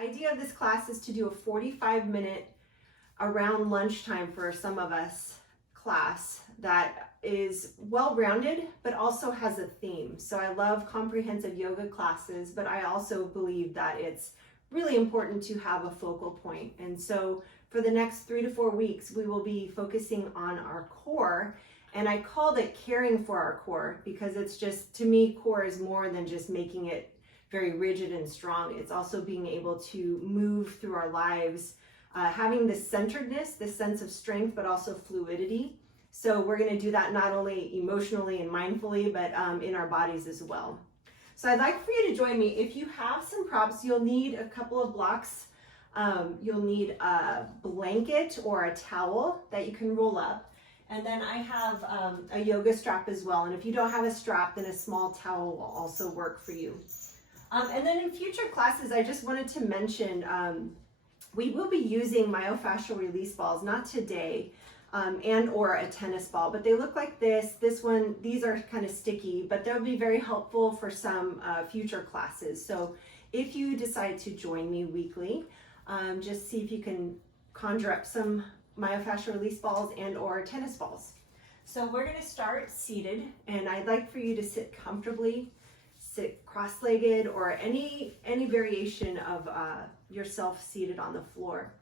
idea of this class is to do a 45-minute around lunchtime for some of us class that is well-rounded but also has a theme. So I love comprehensive yoga classes, but I also believe that it's really important to have a focal point. And so for the next 3 to 4 weeks, we will be focusing on our core. And I called it caring for our core because it's just, to me, core is more than just making it very rigid and strong. It's also being able to move through our lives, having this centeredness, this sense of strength, but also fluidity. So we're going to do that not only emotionally and mindfully, but in our bodies as well. So I'd like for you to join me. If you have some props, you'll need a couple of blocks. You'll need a blanket or a towel that you can roll up. And then I have a yoga strap as well. And if you don't have a strap, then a small towel will also work for you. And then in future classes, I just wanted to mention, we will be using myofascial release balls, not today, and or a tennis ball, but they look like this. This one, these are kind of sticky, but they'll be very helpful for some future classes. So if you decide to join me weekly, just see if you can conjure up some myofascial release balls and or tennis balls. So we're going to start seated, and I'd like for you to sit comfortably, sit cross-legged, or any variation of yourself seated on the floor.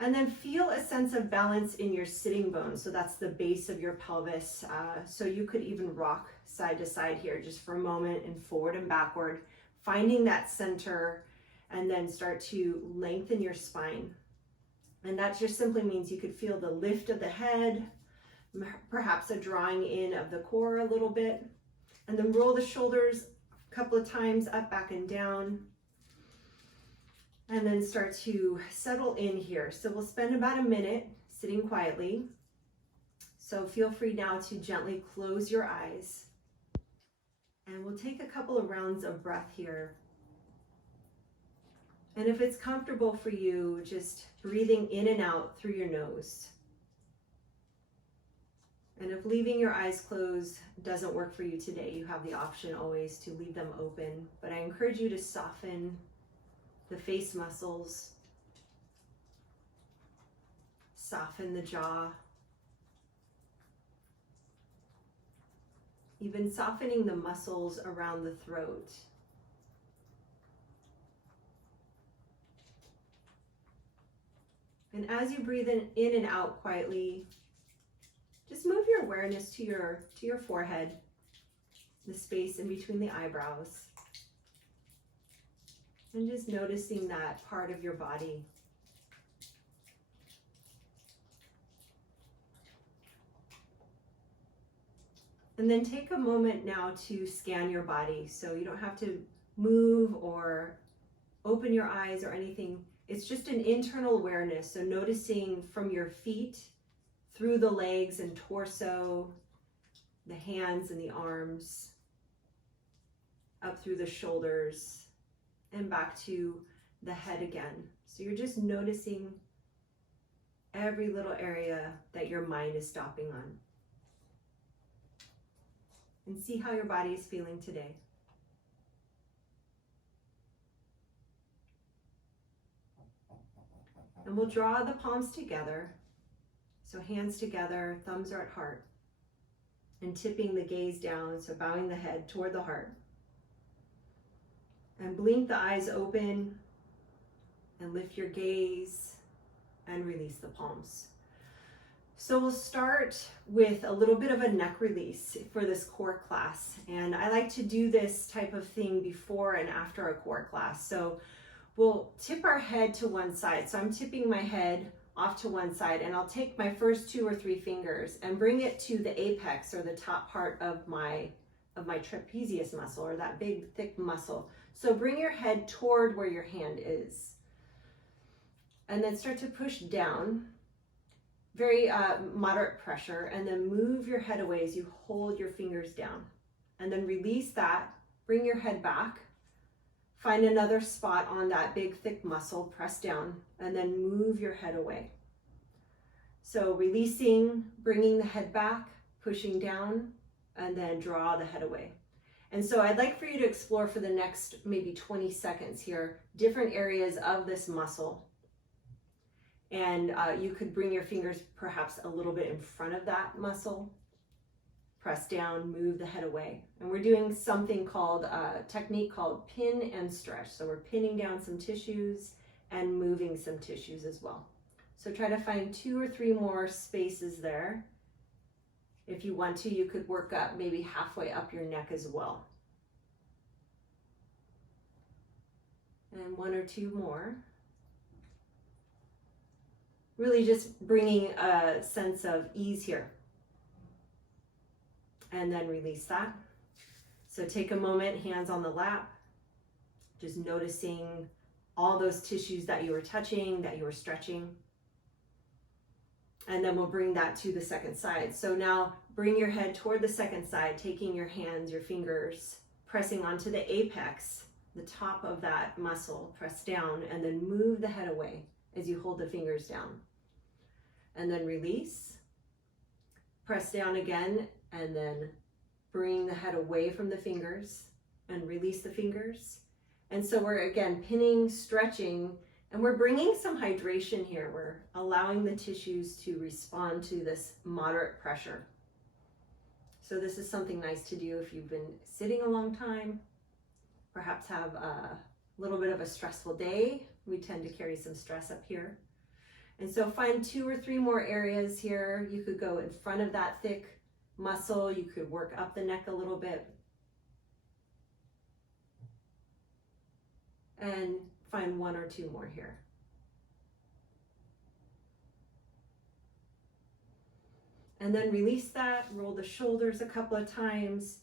And then feel a sense of balance in your sitting bones. So that's the base of your pelvis. So you could even rock side to side here just for a moment, and forward and backward, finding that center, and then start to lengthen your spine. And that just simply means you could feel the lift of the head, perhaps a drawing in of the core a little bit, and then roll the shoulders a couple of times up, back, and down. And then start to settle in here. So we'll spend about a minute sitting quietly. So feel free now to gently close your eyes. And we'll take a couple of rounds of breath here. And if it's comfortable for you, just breathing in and out through your nose. And if leaving your eyes closed doesn't work for you today, you have the option always to leave them open. But I encourage you to soften the face muscles, soften the jaw, even softening the muscles around the throat. And as you breathe in and out quietly, just move your awareness to your forehead, the space in between the eyebrows. And just noticing that part of your body. And then take a moment now to scan your body. So you don't have to move or open your eyes or anything. It's just an internal awareness. So noticing from your feet, through the legs and torso, the hands and the arms, up through the shoulders, and back to the head again. So you're just noticing every little area that your mind is stopping on. And see how your body is feeling today. And we'll draw the palms together. So hands together, thumbs are at heart. And tipping the gaze down, so bowing the head toward the heart. And blink the eyes open and lift your gaze and release the palms. So we'll start with a little bit of a neck release for this core class. And I like to do this type of thing before and after a core class. So we'll tip our head to one side. So I'm tipping my head off to one side, and I'll take my first 2 or 3 fingers and bring it to the apex, or the top part of my trapezius muscle, or that big thick muscle. So bring your head toward where your hand is. And then start to push down, very moderate pressure, and then move your head away as you hold your fingers down. And then release that, bring your head back, find another spot on that big thick muscle, press down, and then move your head away. So releasing, bringing the head back, pushing down, and then draw the head away. And so I'd like for you to explore for the next maybe 20 seconds here, different areas of this muscle. And you could bring your fingers perhaps a little bit in front of that muscle. Press down, move the head away. And we're doing something called a technique called pin and stretch. So we're pinning down some tissues and moving some tissues as well. So try to find 2 or 3 more spaces there. If you want to, you could work up maybe halfway up your neck as well. And 1 or 2 more. Really just bringing a sense of ease here. And then release that. So take a moment, hands on the lap, just noticing all those tissues that you were touching, that you were stretching. And then we'll bring that to the second side. So now bring your head toward the second side, taking your hands, your fingers, pressing onto the apex, the top of that muscle, press down, and then move the head away as you hold the fingers down. And then release, press down again, and then bring the head away from the fingers and release the fingers. And so we're again pinning, stretching, and we're bringing some hydration here. We're allowing the tissues to respond to this moderate pressure. So this is something nice to do if you've been sitting a long time, perhaps have a little bit of a stressful day. We tend to carry some stress up here. And so find 2 or 3 more areas here. You could go in front of that thick muscle. You could work up the neck a little bit. And find 1 or 2 more here. And then release that, roll the shoulders a couple of times,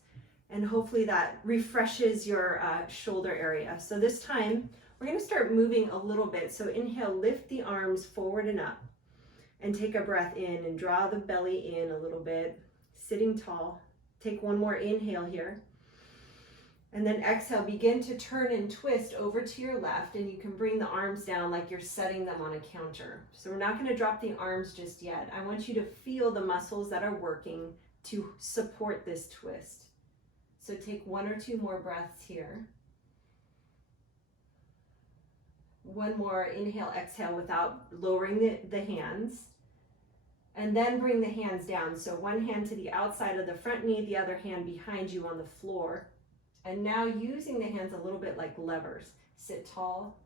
and hopefully that refreshes your shoulder area. So this time, we're gonna start moving a little bit. So inhale, lift the arms forward and up, and take a breath in and draw the belly in a little bit, sitting tall. Take 1 more inhale here. And then exhale, begin to turn and twist over to your left, and you can bring the arms down like you're setting them on a counter. So we're not gonna drop the arms just yet. I want you to feel the muscles that are working to support this twist. So take 1 or 2 more breaths here. 1 more inhale, exhale without lowering the hands. And then bring the hands down. So 1 hand to the outside of the front knee, the other hand behind you on the floor. And now using the hands a little bit like levers. Sit tall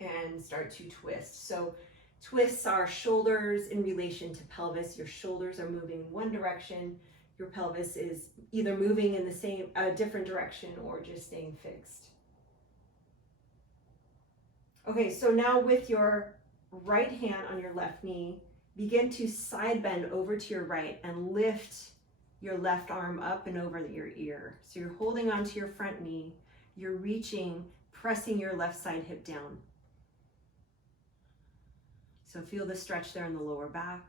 and start to twist. So twists are shoulders in relation to pelvis. Your shoulders are moving one direction. Your pelvis is either moving in the same, different direction or just staying fixed. Okay, so now with your right hand on your left knee, begin to side bend over to your right and lift your left arm up and over your ear. So you're holding onto your front knee, you're reaching, pressing your left side hip down. So feel the stretch there in the lower back,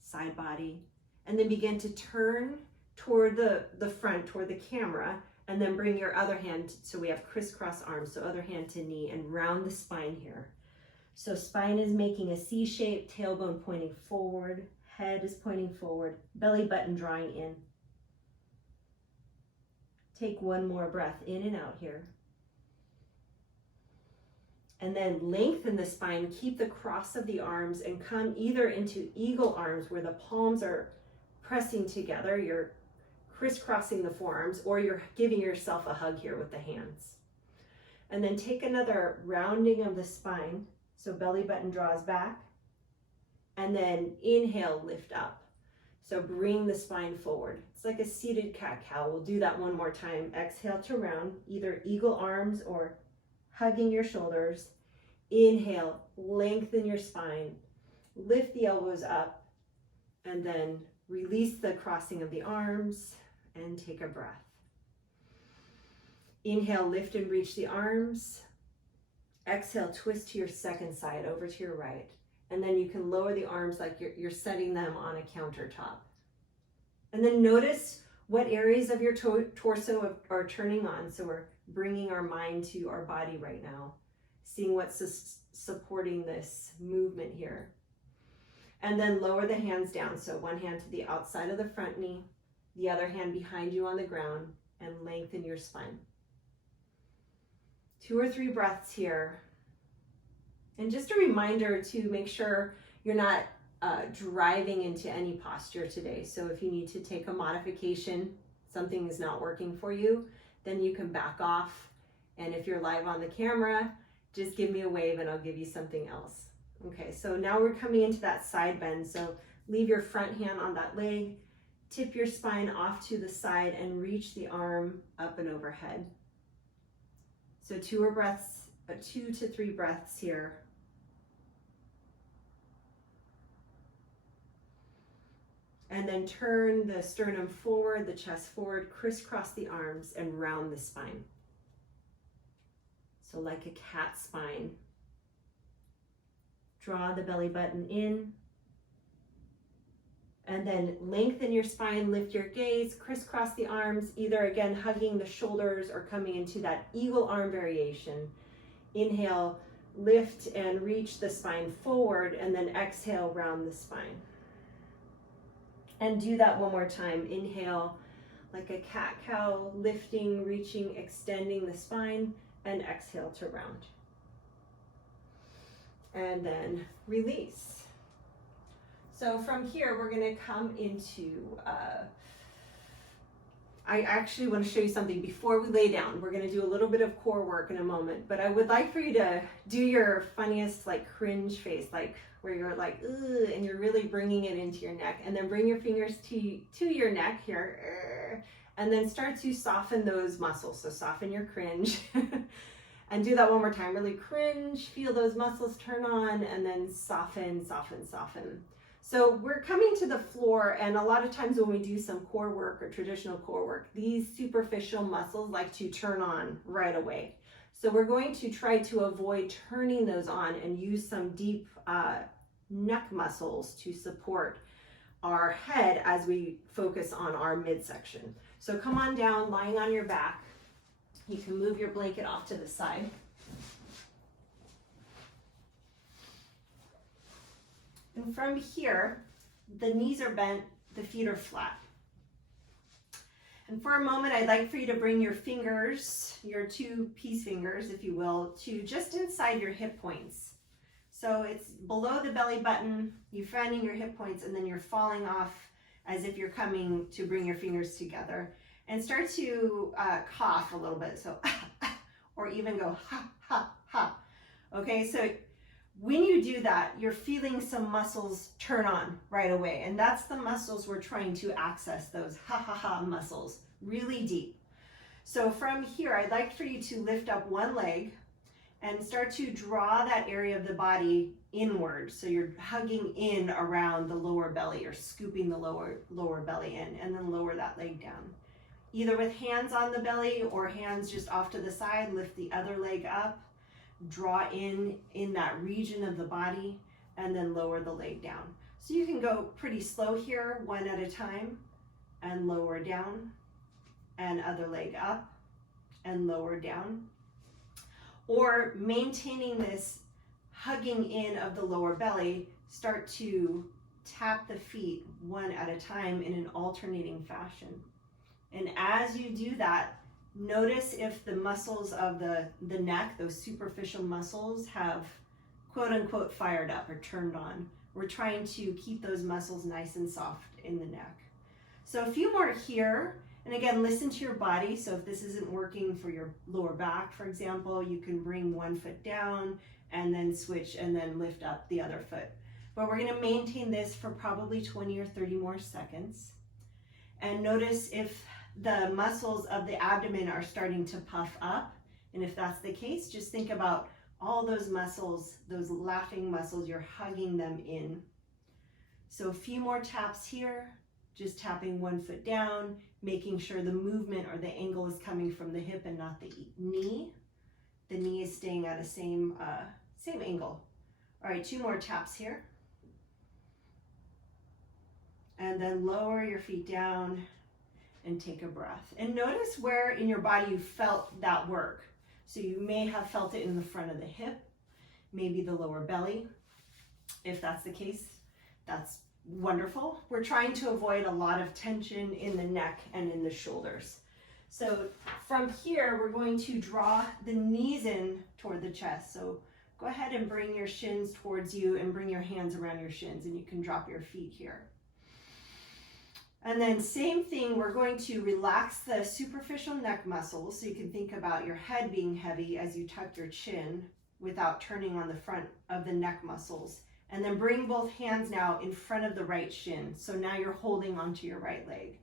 side body, and then begin to turn toward the front, toward the camera, and then bring your other hand, so we have crisscross arms, so other hand to knee, and round the spine here. So spine is making a C shape, tailbone pointing forward, head is pointing forward, belly button drawing in. Take 1 more breath in and out here. And then lengthen the spine, keep the cross of the arms, and come either into eagle arms where the palms are pressing together, you're crisscrossing the forearms, or you're giving yourself a hug here with the hands. And then take another rounding of the spine, so belly button draws back, and then inhale, lift up. So bring the spine forward. It's like a seated cat-cow. We'll do that 1 more time. Exhale to round, either eagle arms or hugging your shoulders. Inhale, lengthen your spine, lift the elbows up, and then release the crossing of the arms and take a breath. Inhale, lift and reach the arms. Exhale, twist to your second side, over to your right. And then you can lower the arms like you're setting them on a countertop. And then notice what areas of your torso are turning on. So we're bringing our mind to our body right now, seeing what's supporting this movement here. And then lower the hands down. So 1 hand to the outside of the front knee, the other hand behind you on the ground, and lengthen your spine. 2 or 3 breaths here. And just a reminder to make sure you're not driving into any posture today. So if you need to take a modification, something is not working for you, then you can back off. And if you're live on the camera, just give me a wave and I'll give you something else. Okay, so now we're coming into that side bend. So leave your front hand on that leg, tip your spine off to the side and reach the arm up and overhead. So 2 to 3 breaths here. And then turn the sternum forward, the chest forward, crisscross the arms and round the spine. So like a cat spine. Draw the belly button in. And then lengthen your spine, lift your gaze, crisscross the arms, either again hugging the shoulders or coming into that eagle arm variation. Inhale, lift and reach the spine forward, and then exhale, round the spine. And do that one more time. Inhale, like a cat-cow, lifting, reaching, extending the spine, and exhale to round. And then release. So from here, we're gonna come into, I actually wanna show you something before we lay down. We're gonna do a little bit of core work in a moment, but I would like for you to do your funniest like cringe face, like where you're like, ugh, and you're really bringing it into your neck, and then bring your fingers to your neck here, and then start to soften those muscles. So soften your cringe, and do that one more time. Really cringe, feel those muscles turn on, and then soften, soften, soften. So we're coming to the floor, and a lot of times when we do some core work or traditional core work, these superficial muscles like to turn on right away. So we're going to try to avoid turning those on and use some deep neck muscles to support our head as we focus on our midsection. So come on down, lying on your back. You can move your blanket off to the side. And from here, the knees are bent, the feet are flat. And for a moment, I'd like for you to bring your fingers, your 2 peace fingers, if you will, to just inside your hip points. So it's below the belly button, you're finding your hip points, and then you're falling off as if you're coming to bring your fingers together. And start to cough a little bit, so or even go ha, ha, ha. Okay, so when you do that, you're feeling some muscles turn on right away. And that's the muscles we're trying to access, those ha, ha, ha muscles, really deep. So from here, I'd like for you to lift up one leg and start to draw that area of the body inward. So you're hugging in around the lower belly. You're scooping the lower belly in, and then lower that leg down. Either with hands on the belly or hands just off to the side, lift the other leg up, draw in that region of the body, and then lower the leg down. So you can go pretty slow here, one at a time, and lower down, and other leg up, and lower down. Or maintaining this hugging in of the lower belly, start to tap the feet one at a time in an alternating fashion. And as you do that, notice if the muscles of the neck, those superficial muscles, have quote unquote fired up or turned on. We're trying to keep those muscles nice and soft in the neck. So a few more here. And again, listen to your body. So if this isn't working for your lower back, for example, you can bring one foot down and then switch and then lift up the other foot. But we're going to maintain this for probably 20 or 30 more seconds. And notice if the muscles of the abdomen are starting to puff up. And if that's the case, just think about all those muscles, those laughing muscles, you're hugging them in. So a few more taps here, just tapping one foot down, making sure the movement or the angle is coming from the hip and not the knee. The knee is staying at a same angle. All right, 2 more taps here. And then lower your feet down and take a breath. And notice where in your body you felt that work. So you may have felt it in the front of the hip, maybe the lower belly. If that's the case, that's wonderful. We're trying to avoid a lot of tension in the neck and in the shoulders. So from here, we're going to draw the knees in toward the chest. So go ahead and bring your shins towards you and bring your hands around your shins, and you can drop your feet here. And then same thing, we're going to relax the superficial neck muscles. So you can think about your head being heavy as you tuck your chin without turning on the front of the neck muscles. And then bring both hands now in front of the right shin. So now you're holding onto your right leg.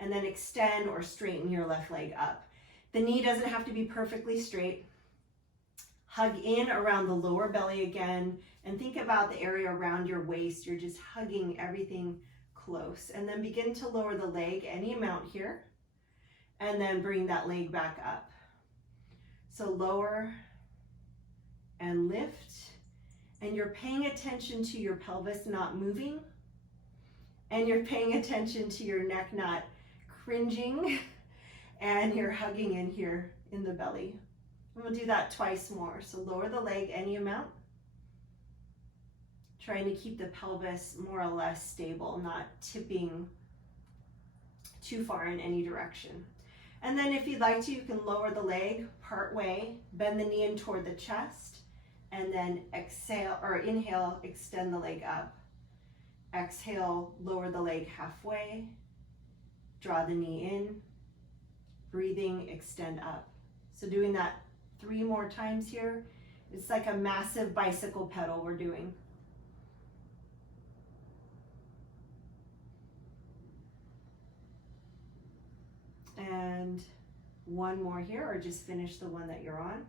And then extend or straighten your left leg up. The knee doesn't have to be perfectly straight. Hug in around the lower belly again, and think about the area around your waist. You're just hugging everything close. And then begin to lower the leg any amount here, and then bring that leg back up. So lower and lift, and you're paying attention to your pelvis not moving, and you're paying attention to your neck not cringing, and you're hugging in here in the belly. And we'll do that twice more. So lower the leg any amount, trying to keep the pelvis more or less stable, not tipping too far in any direction. And then if you'd like to, you can lower the leg part way, bend the knee in toward the chest, and then exhale or inhale, extend the leg up. Exhale, lower the leg halfway, draw the knee in, breathing, extend up. So doing that 3 more times here. It's like a massive bicycle pedal we're doing. And 1 more here, or just finish the one that you're on.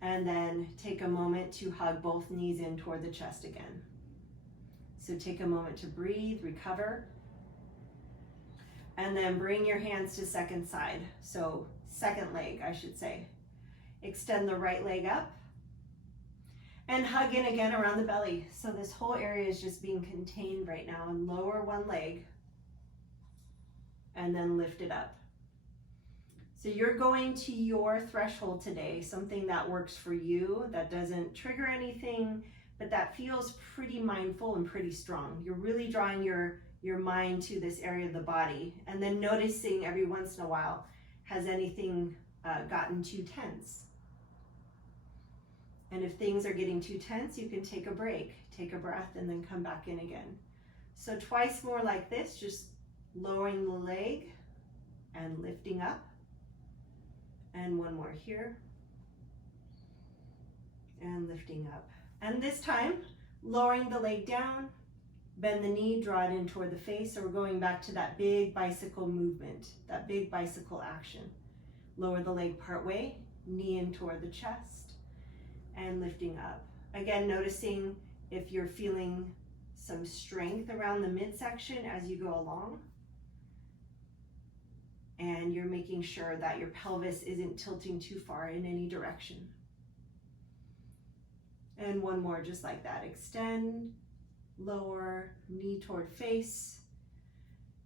And then take a moment to hug both knees in toward the chest again. So take a moment to breathe, recover. And then bring your hands to second side. So second leg, I should say. Extend the right leg up. And hug in again around the belly. So this whole area is just being contained right now. And lower one leg. And then lift it up. So you're going to your threshold today, something that works for you, that doesn't trigger anything, but that feels pretty mindful and pretty strong. You're really drawing your mind to this area of the body, and then noticing every once in a while, has anything gotten too tense? And if things are getting too tense, you can take a break, take a breath, and then come back in again. So twice more like this, just lowering the leg and lifting up. And 1 more here. And lifting up. And this time, lowering the leg down, bend the knee, draw it in toward the face. So we're going back to that big bicycle movement, that big bicycle action. Lower the leg part way, knee in toward the chest, and lifting up. Again, noticing if you're feeling some strength around the midsection as you go along. And you're making sure that your pelvis isn't tilting too far in any direction. And 1 more just like that. Extend, lower, knee toward face.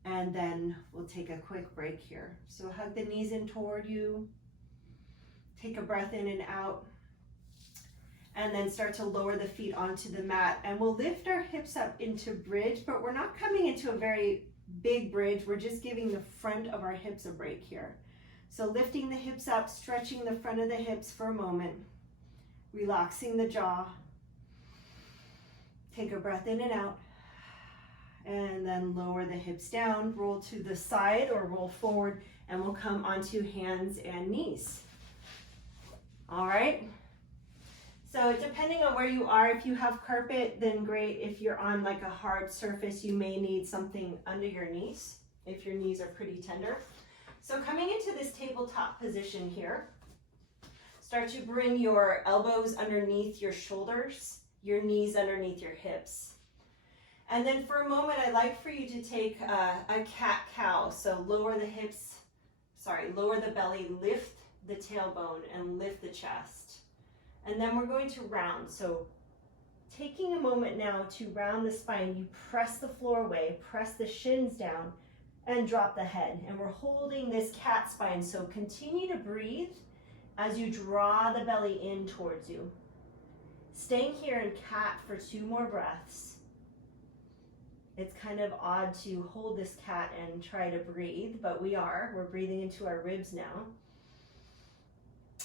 And then we'll take a quick break here. So hug the knees in toward you. Take a breath in and out. And then start to lower the feet onto the mat. And we'll lift our hips up into bridge, but we're not coming into a very big bridge. We're just giving the front of our hips a break here. So lifting the hips up, stretching the front of the hips for a moment, relaxing the jaw. Take a breath in and out, and then lower the hips down, roll to the side or roll forward, and we'll come onto hands and knees. All right. So depending on where you are, if you have carpet, then great. If you're on like a hard surface, you may need something under your knees, if your knees are pretty tender. So coming into this tabletop position here, start to bring your elbows underneath your shoulders, your knees underneath your hips. And then for a moment, I'd like for you to take a cat-cow. So lower the hips, lower the belly, lift the tailbone and lift the chest. And then we're going to round. So taking a moment now to round the spine, you press the floor away, press the shins down, and drop the head. And we're holding this cat spine. So continue to breathe as you draw the belly in towards you. Staying here in cat for 2 more breaths. It's kind of odd to hold this cat and try to breathe, but we're breathing into our ribs now.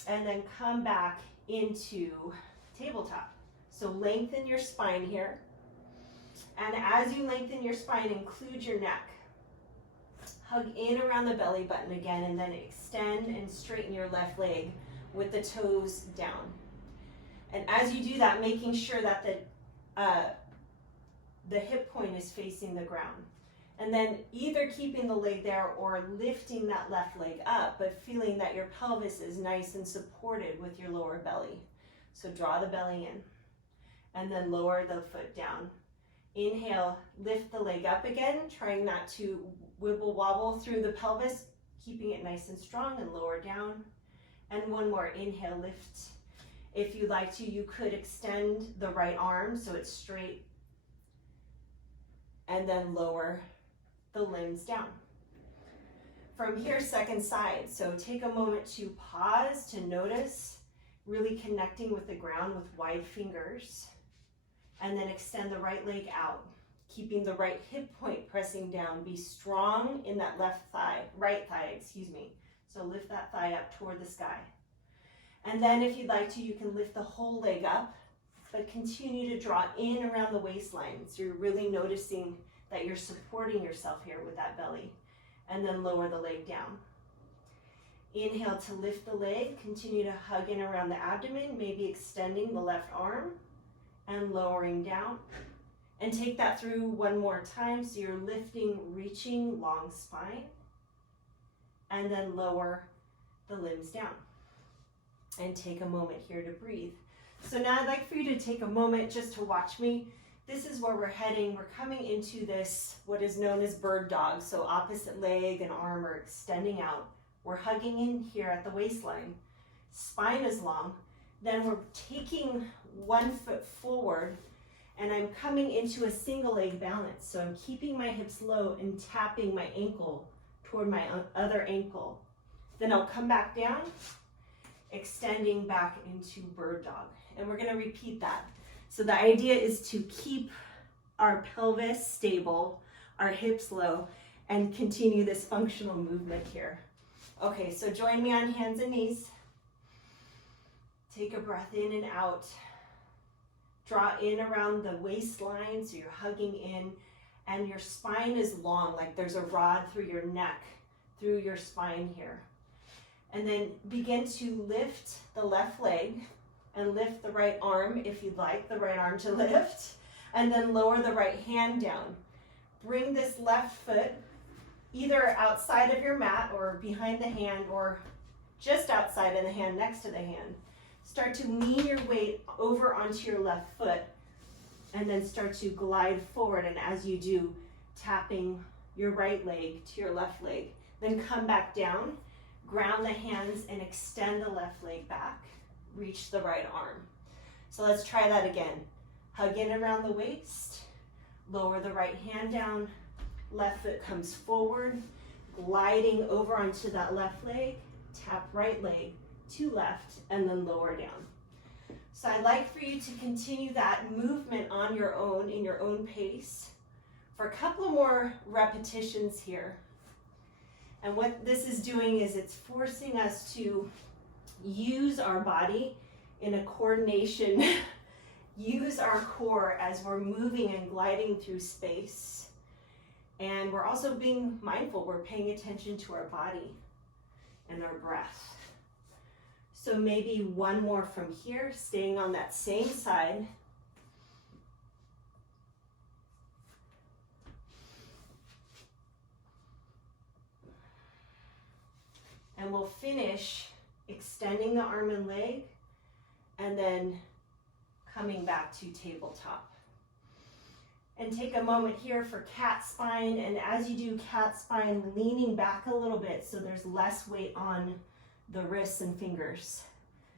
And then come back into tabletop. So lengthen your spine here. And as you lengthen your spine, include your neck. Hug in around the belly button again, and then extend and straighten your left leg with the toes down. And as you do that, making sure that the hip point is facing the ground. And then either keeping the leg there or lifting that left leg up, but feeling that your pelvis is nice and supported with your lower belly. So draw the belly in and then lower the foot down. Inhale, lift the leg up again, trying not to wibble wobble through the pelvis, keeping it nice and strong, and lower down. And one more, inhale, lift. If you'd like to, you could extend the right arm so it's straight, and then lower the limbs down. From here, second side. So take a moment to pause, to notice, really connecting with the ground with wide fingers. And then extend the right leg out, keeping the right hip point pressing down. Be strong in that right thigh. So lift that thigh up toward the sky. And then if you'd like to, you can lift the whole leg up, but continue to draw in around the waistline. So you're really noticing that you're supporting yourself here with that belly. And then lower the leg down. Inhale to lift the leg, continue to hug in around the abdomen, maybe extending the left arm and lowering down. And take that through one more time. So you're lifting, reaching, long spine, and then lower the limbs down. And take a moment here to breathe. So now I'd like for you to take a moment just to watch me. This is where we're heading. We're coming into this, what is known as bird dog. So opposite leg and arm are extending out. We're hugging in here at the waistline. Spine is long. Then we're taking one foot forward and I'm coming into a single leg balance. So I'm keeping my hips low and tapping my ankle toward my other ankle. Then I'll come back down, extending back into bird dog. And we're gonna repeat that. So the idea is to keep our pelvis stable, our hips low, and continue this functional movement here. Okay, so join me on hands and knees. Take a breath in and out. Draw in around the waistline, so you're hugging in, and your spine is long, like there's a rod through your neck, through your spine here. And then begin to lift the left leg and lift the right arm if you'd like the right arm to lift, and then lower the right hand down. Bring this left foot either outside of your mat or behind the hand or just outside of the hand next to the hand. Start to lean your weight over onto your left foot and then start to glide forward, and as you do, tapping your right leg to your left leg. Then come back down, ground the hands and extend the left leg back. Reach the right arm. So let's try that again. Hug in around the waist, lower the right hand down, left foot comes forward, gliding over onto that left leg, tap right leg to left, and then lower down. So I'd like for you to continue that movement on your own, in your own pace, for a couple of more repetitions here. And what this is doing is it's forcing us to use our body in a coordination, use our core as we're moving and gliding through space. And we're also being mindful, we're paying attention to our body and our breath. So maybe one more from here, staying on that same side. And we'll finish extending the arm and leg, and then coming back to tabletop. And take a moment here for cat spine, and as you do cat spine, leaning back a little bit so there's less weight on the wrists and fingers.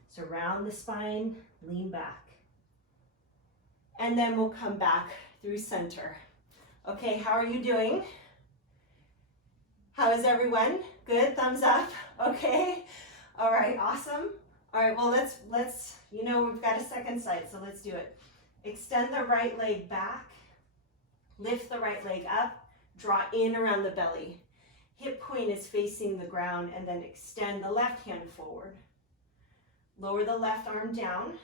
So round the spine, lean back. And then we'll come back through center. Okay, how are you doing? How is everyone? Good, thumbs up, okay. All right, awesome. All right, well, let's, we've got a second side, so let's do it. Extend the right leg back. Lift the right leg up, draw in around the belly. Hip point is facing the ground, and then extend the left hand forward. Lower the left arm down.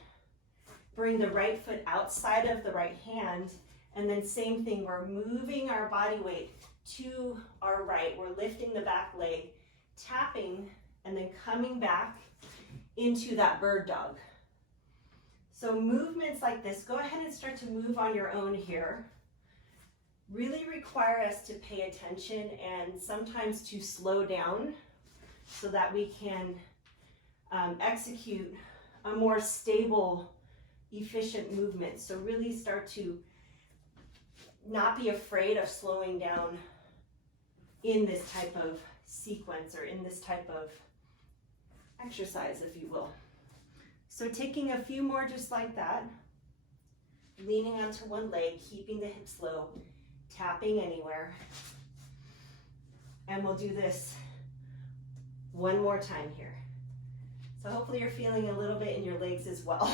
Bring the right foot outside of the right hand, and then same thing, we're moving our body weight to our right. We're lifting the back leg, tapping, and then coming back into that bird dog. So movements like this, go ahead and start to move on your own here. Really require us to pay attention and sometimes to slow down so that we can execute a more stable, efficient movement. So really start to not be afraid of slowing down in this type of sequence or in this type of exercise, if you will. So taking a few more just like that, leaning onto one leg, keeping the hips low, tapping anywhere. And we'll do this one more time here. So hopefully you're feeling a little bit in your legs as well.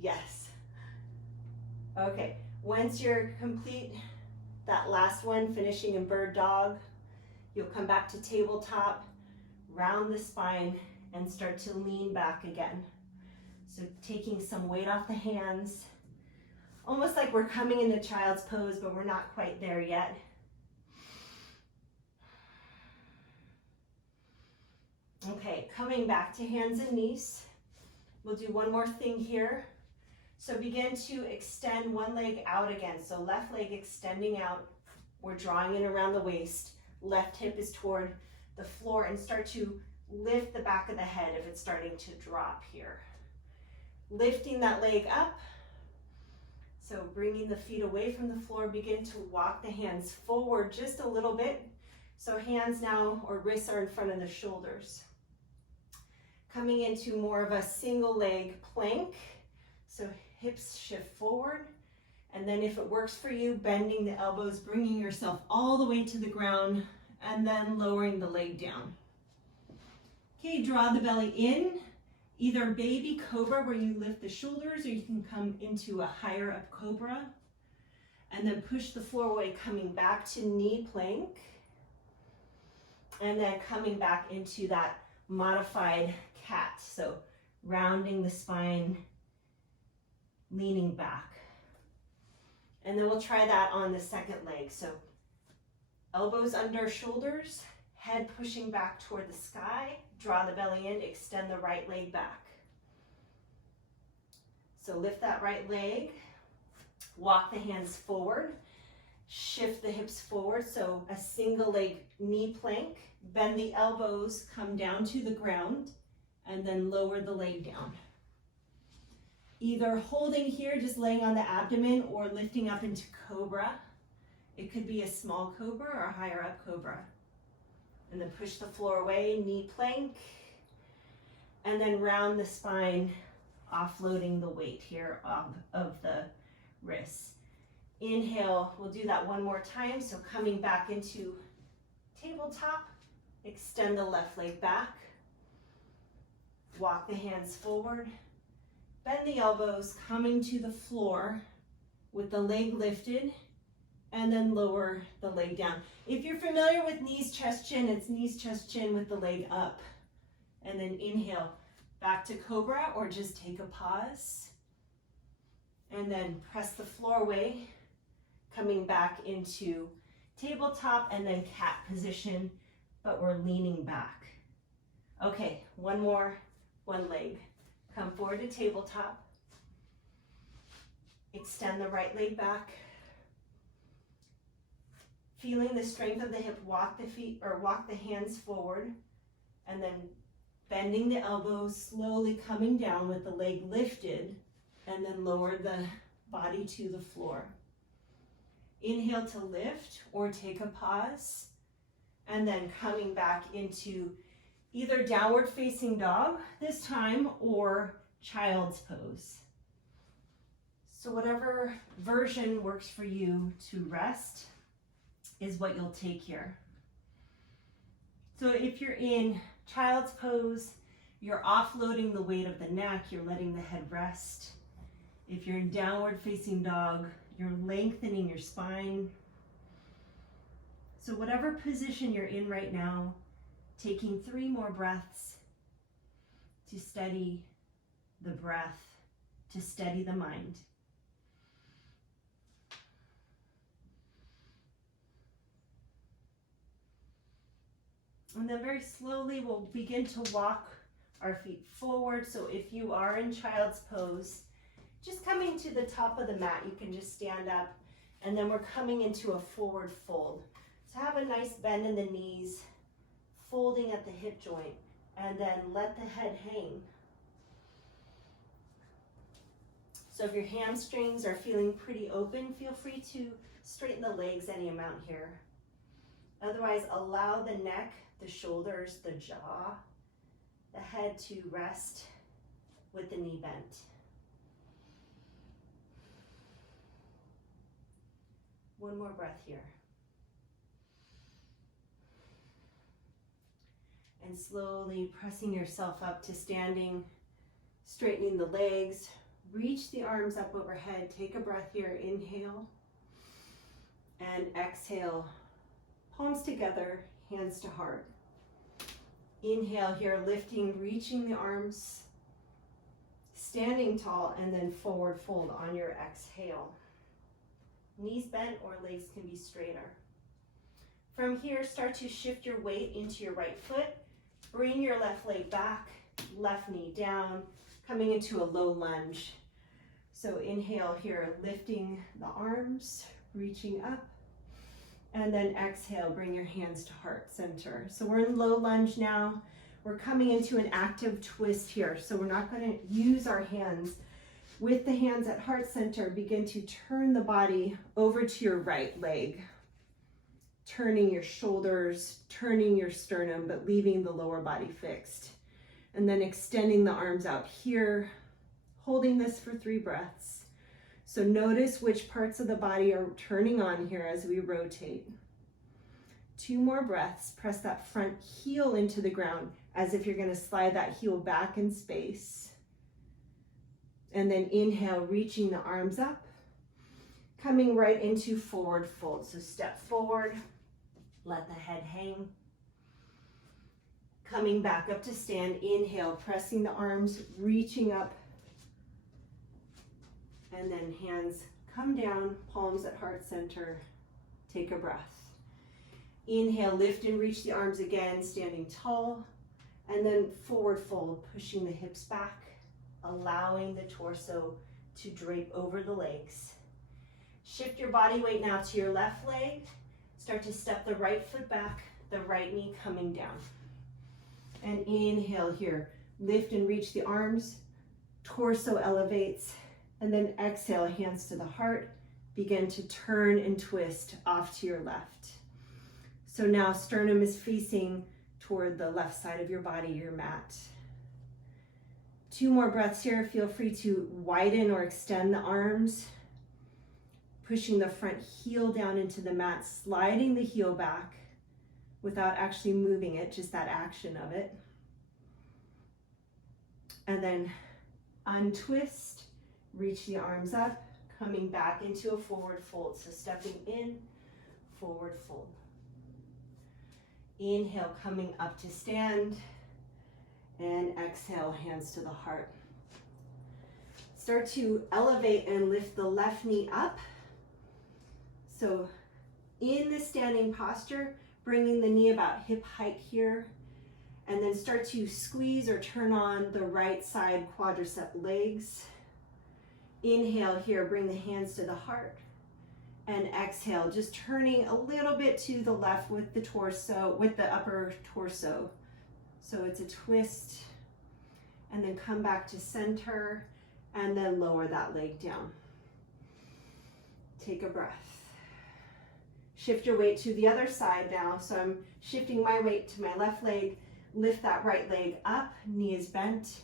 Yes. Okay, once you're complete that last one, finishing in bird dog, you'll come back to tabletop, round the spine, and start to lean back again. So taking some weight off the hands, almost like we're coming into child's pose, but we're not quite there yet. Okay, coming back to hands and knees. We'll do one more thing here. So begin to extend one leg out again. So left leg extending out. We're drawing in around the waist. Left hip is toward the floor, and start to lift the back of the head if it's starting to drop here. Lifting that leg up. So bringing the feet away from the floor, begin to walk the hands forward just a little bit. So hands now or wrists are in front of the shoulders. Coming into more of a single leg plank. So hips shift forward. And then if it works for you, bending the elbows, bringing yourself all the way to the ground, and then lowering the leg down. Okay, draw the belly in, either baby cobra where you lift the shoulders, or you can come into a higher up cobra, and then push the floor away, coming back to knee plank, and then coming back into that modified cat. So rounding the spine, leaning back. And then we'll try that on the second leg. So elbows under shoulders, head pushing back toward the sky, draw the belly in, extend the right leg back. So lift that right leg, walk the hands forward, shift the hips forward, so a single leg knee plank, bend the elbows, come down to the ground, and then lower the leg down. Either holding here, just laying on the abdomen, or lifting up into cobra. It could be a small cobra or a higher up cobra. And then push the floor away, knee plank, and then round the spine, offloading the weight here of the wrists. Inhale, we'll do that one more time. So coming back into tabletop, extend the left leg back, walk the hands forward, bend the elbows, coming to the floor with the leg lifted, and then lower the leg down. If you're familiar with knees, chest, chin, it's knees, chest, chin with the leg up. And then inhale, back to cobra, or just take a pause. And then press the floor away, coming back into tabletop, and then cat position, but we're leaning back. Okay, one more, one leg. Come forward to tabletop. Extend the right leg back. Feeling the strength of the hip, walk the feet or walk the hands forward, and then bending the elbows, slowly coming down with the leg lifted, and then lower the body to the floor. Inhale to lift or take a pause, and then coming back into either downward facing dog this time or child's pose. So whatever version works for you to rest is what you'll take here. So if you're in child's pose, you're offloading the weight of the neck, you're letting the head rest. If you're in downward facing dog, you're lengthening your spine. So whatever position you're in right now, taking 3 more breaths to steady the breath, to steady the mind. And then very slowly we'll begin to walk our feet forward. So if you are in child's pose, just coming to the top of the mat, you can just stand up, and then we're coming into a forward fold. So have a nice bend in the knees, folding at the hip joint, and then let the head hang. So if your hamstrings are feeling pretty open, feel free to straighten the legs any amount here. Otherwise, allow the neck, the shoulders, the jaw, the head to rest with the knee bent. One more breath here. And slowly pressing yourself up to standing, straightening the legs, reach the arms up overhead. Take a breath here. Inhale and exhale. Palms together, hands to heart. Inhale here, lifting, reaching the arms, standing tall, and then forward fold on your exhale. Knees bent or legs can be straighter. From here, start to shift your weight into your right foot. Bring your left leg back, left knee down, coming into a low lunge. So inhale here, lifting the arms, reaching up. And then exhale, bring your hands to heart center. So we're in low lunge now. We're coming into an active twist here. So we're not going to use our hands. With the hands at heart center, begin to turn the body over to your right leg. Turning your shoulders, turning your sternum, but leaving the lower body fixed. And then extending the arms out here, holding this for 3 breaths. So notice which parts of the body are turning on here as we rotate. 2 more breaths. Press that front heel into the ground as if you're going to slide that heel back in space. And then inhale, reaching the arms up, coming right into forward fold. So step forward, let the head hang. Coming back up to stand, inhale, pressing the arms, reaching up. And then hands come down, palms at heart center. Take a breath. Inhale, lift and reach the arms again, standing tall. And then forward fold, pushing the hips back, allowing the torso to drape over the legs. Shift your body weight now to your left leg. Start to step the right foot back, the right knee coming down. And inhale here, lift and reach the arms, torso elevates. And then exhale, hands to the heart. Begin to turn and twist off to your left. So now sternum is facing toward the left side of your body, your mat. 2 more breaths here. Feel free to widen or extend the arms. Pushing the front heel down into the mat, sliding the heel back without actually moving it, just that action of it. And then untwist. Reach the arms up, coming back into a forward fold. So stepping in, forward fold. Inhale, coming up to stand. And exhale, hands to the heart. Start to elevate and lift the left knee up. So in the standing posture, bringing the knee about hip height here. And then start to squeeze or turn on the right side quadricep legs. Inhale here, bring the hands to the heart. And exhale, just turning a little bit to the left with the torso, with the upper torso. So it's a twist. And then come back to center and then lower that leg down. Take a breath. Shift your weight to the other side now. So I'm shifting my weight to my left leg. Lift that right leg up, knee is bent.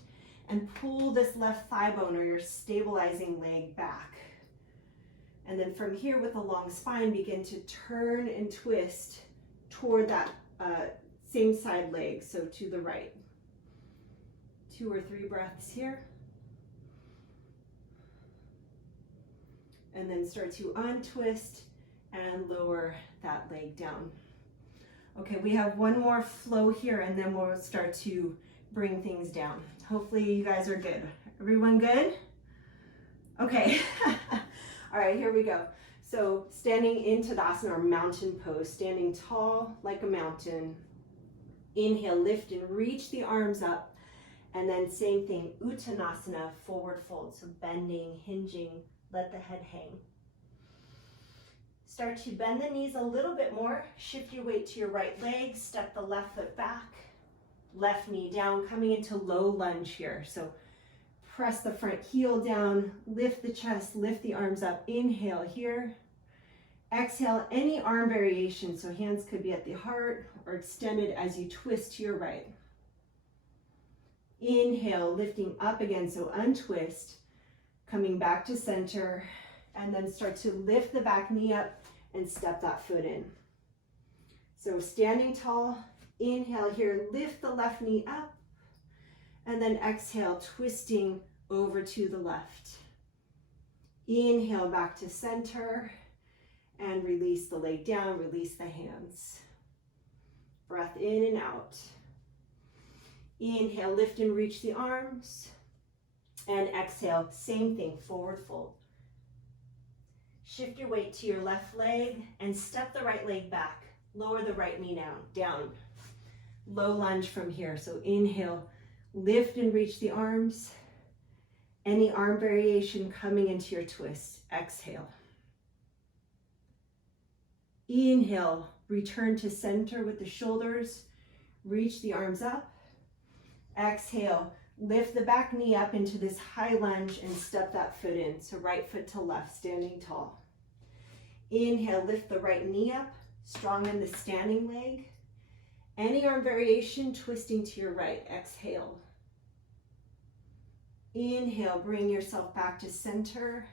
And pull this left thigh bone or your stabilizing leg back. And then from here with a long spine, begin to turn and twist toward that same side leg, so to the right. 2 or 3 breaths here. And then start to untwist and lower that leg down. Okay, we have one more flow here and then we'll start to bring things down. Hopefully you guys are good. Everyone good? Okay. All right, here we go. So standing in Tadasana or mountain pose, standing tall like a mountain. Inhale, lift and reach the arms up. And then same thing, Uttanasana, forward fold. So bending, hinging, let the head hang. Start to bend the knees a little bit more. Shift your weight to your right leg. Step the left foot back. Left knee down, coming into low lunge here. So press the front heel down, lift the chest, lift the arms up. Inhale here. Exhale, any arm variation. So hands could be at the heart or extended as you twist to your right. Inhale, lifting up again, so untwist. Coming back to center, and then start to lift the back knee up and step that foot in. So standing tall, inhale here, lift the left knee up, and then exhale, twisting over to the left. Inhale back to center, and release the leg down, release the hands. Breath in and out. Inhale, lift and reach the arms. And exhale, same thing, forward fold. Shift your weight to your left leg and step the right leg back. Lower the right knee down. Low lunge from here. So inhale, lift and reach the arms. Any arm variation coming into your twist. Exhale. Inhale, return to center with the shoulders. Reach the arms up. Exhale, lift the back knee up into this high lunge and step that foot in. So right foot to left, standing tall. Inhale, lift the right knee up, strong in the standing leg. Any arm variation, twisting to your right. Exhale. Inhale, bring yourself back to center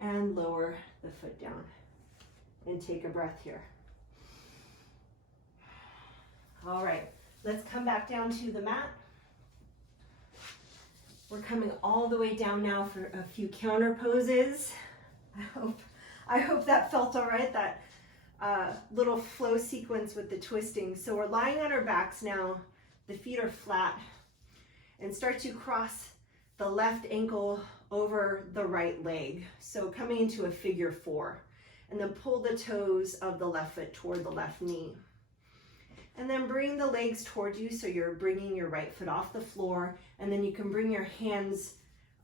and lower the foot down. And take a breath here. All right, let's come back down to the mat. We're coming all the way down now for a few counter poses. I hope that felt all right, that little flow sequence with the twisting. So we're lying on our backs now. The feet are flat. And start to cross the left ankle over the right leg. So coming into a figure 4. And then pull the toes of the left foot toward the left knee. And then bring the legs toward you, so you're bringing your right foot off the floor, and then you can bring your hands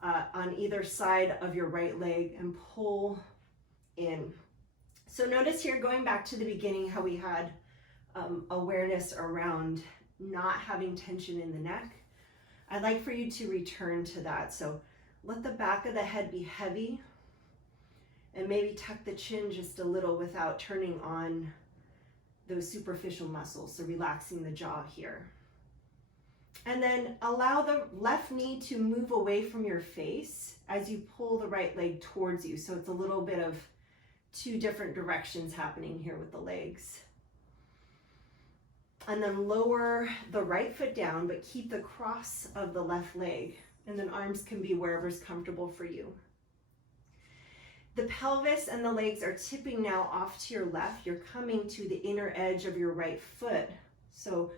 on either side of your right leg and pull in. So notice here, going back to the beginning, how we had awareness around not having tension in the neck. I'd like for you to return to that. So let the back of the head be heavy, and maybe tuck the chin just a little without turning on those superficial muscles, so relaxing the jaw here. And then allow the left knee to move away from your face as you pull the right leg towards you. So it's a little bit of two different directions happening here with the legs. And then lower the right foot down, but keep the cross of the left leg. And then arms can be wherever's comfortable for you. The pelvis and the legs are tipping now off to your left. You're coming to the inner edge of your right foot. So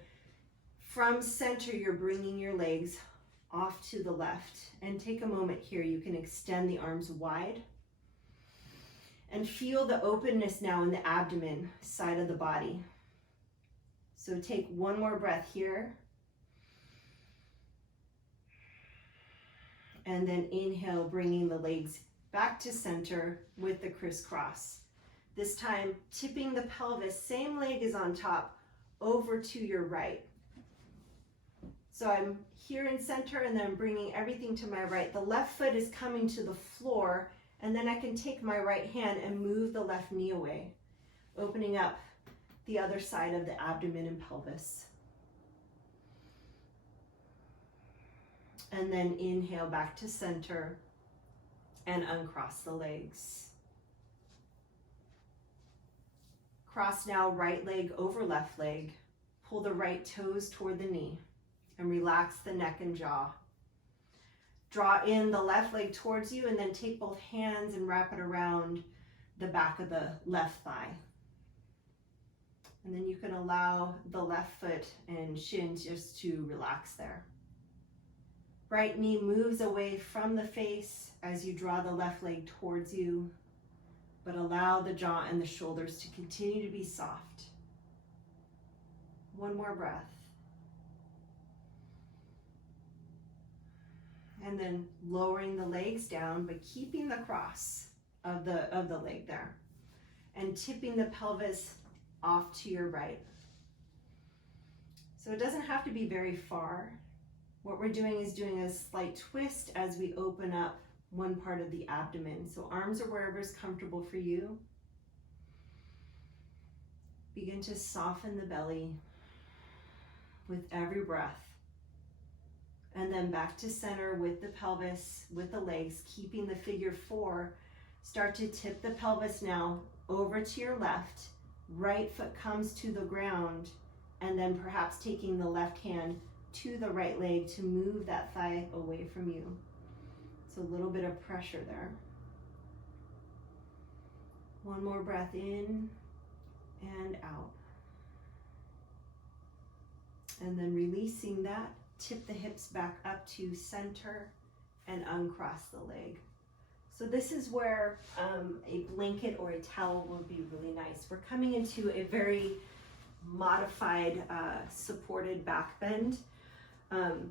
from center, you're bringing your legs off to the left. And take a moment here. You can extend the arms wide. And feel the openness now in the abdomen side of the body. So take one more breath here. And then inhale, bringing the legs back to center with the crisscross. This time, tipping the pelvis, same leg is on top, over to your right. So I'm here in center, and then I'm bringing everything to my right. The left foot is coming to the floor, and then I can take my right hand and move the left knee away, opening up the other side of the abdomen and pelvis. And then inhale back to center and uncross the legs. Cross now right leg over left leg. Pull the right toes toward the knee and relax the neck and jaw. Draw in the left leg towards you and then take both hands and wrap it around the back of the left thigh. And then you can allow the left foot and shin just to relax there. Right knee moves away from the face as you draw the left leg towards you, but allow the jaw and the shoulders to continue to be soft. One more breath. And then lowering the legs down, but keeping the cross of the leg there. And tipping the pelvis off to your right. So it doesn't have to be very far. What we're doing is doing a slight twist as we open up one part of the abdomen. So arms are wherever is comfortable for you. Begin to soften the belly with every breath. And then back to center with the pelvis, with the legs, keeping the figure 4. Start to tip the pelvis now over to your left. Right foot comes to the ground, and then perhaps taking the left hand to the right leg to move that thigh away from you. So a little bit of pressure there. One more breath in and out. And then releasing that, tip the hips back up to center and uncross the leg. So this is where a blanket or a towel will be really nice. We're coming into a very modified supported back bend.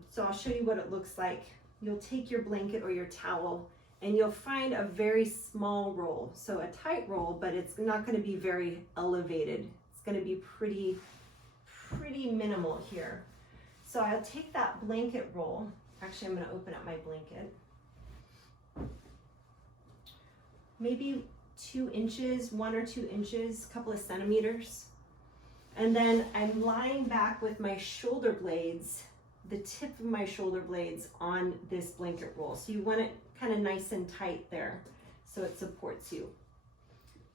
So I'll show you what it looks like. You'll take your blanket or your towel and you'll find a very small roll. So a tight roll, but it's not going to be very elevated. It's going to be pretty minimal here. So I'll take that blanket roll. Actually, I'm going to open up my blanket. Maybe 2 inches, 1 or 2 inches, a couple of centimeters. And then I'm lying back with my shoulder blades, the tip of my shoulder blades on this blanket roll. So you want it kind of nice and tight there so it supports you.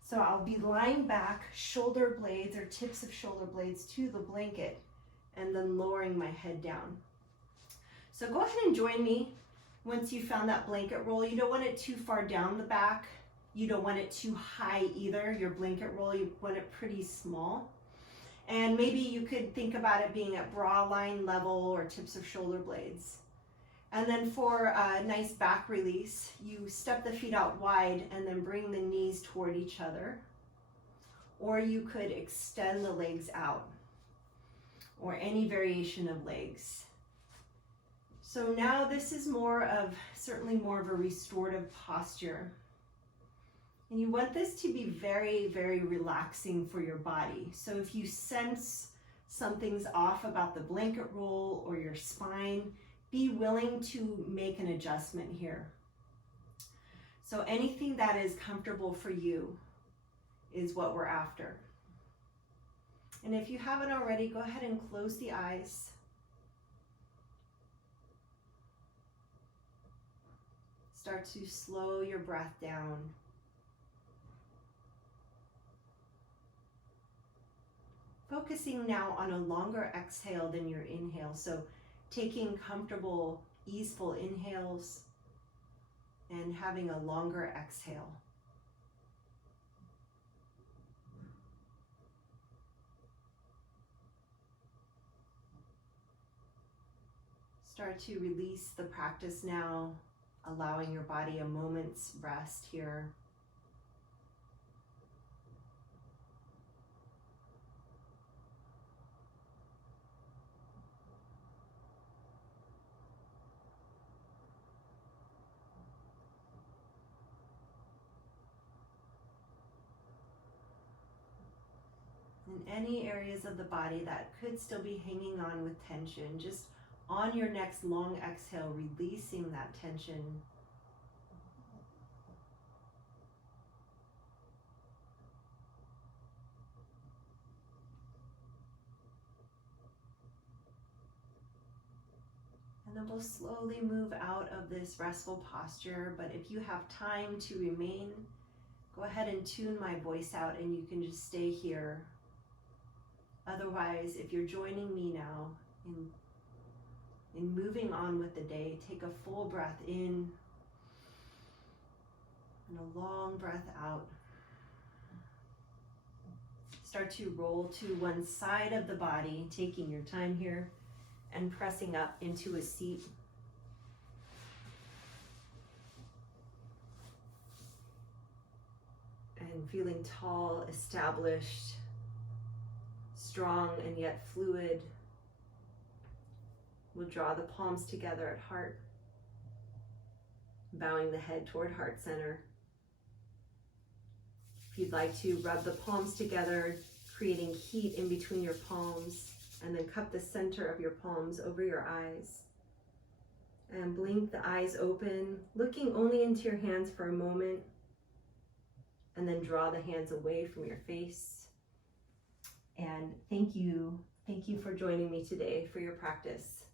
So I'll be lying back, shoulder blades or tips of shoulder blades to the blanket, and then lowering my head down. So go ahead and join me once you found that blanket roll. You don't want it too far down the back. You don't want it too high either. Your blanket roll, you want it pretty small. And maybe you could think about it being at bra line level or tips of shoulder blades. And then for a nice back release, you step the feet out wide and then bring the knees toward each other. Or you could extend the legs out, or any variation of legs. So now this is certainly more of a restorative posture. And you want this to be very, very relaxing for your body. So if you sense something's off about the blanket roll or your spine, be willing to make an adjustment here. So anything that is comfortable for you is what we're after. And if you haven't already, go ahead and close the eyes. Start to slow your breath down. Focusing now on a longer exhale than your inhale. So taking comfortable, easeful inhales and having a longer exhale. Start to release the practice now, allowing your body a moment's rest here. In any areas of the body that could still be hanging on with tension, just on your next long exhale, releasing that tension. And then we'll slowly move out of this restful posture, but if you have time to remain, go ahead and tune my voice out and you can just stay here. Otherwise, if you're joining me now in moving on with the day, take a full breath in and a long breath out. Start to roll to one side of the body, taking your time here and pressing up into a seat. And feeling tall, established, strong, and yet fluid. We'll draw the palms together at heart, bowing the head toward heart center. If you'd like to, rub the palms together, creating heat in between your palms, and then cup the center of your palms over your eyes. And blink the eyes open, looking only into your hands for a moment, and then draw the hands away from your face. And thank you for joining me today for your practice.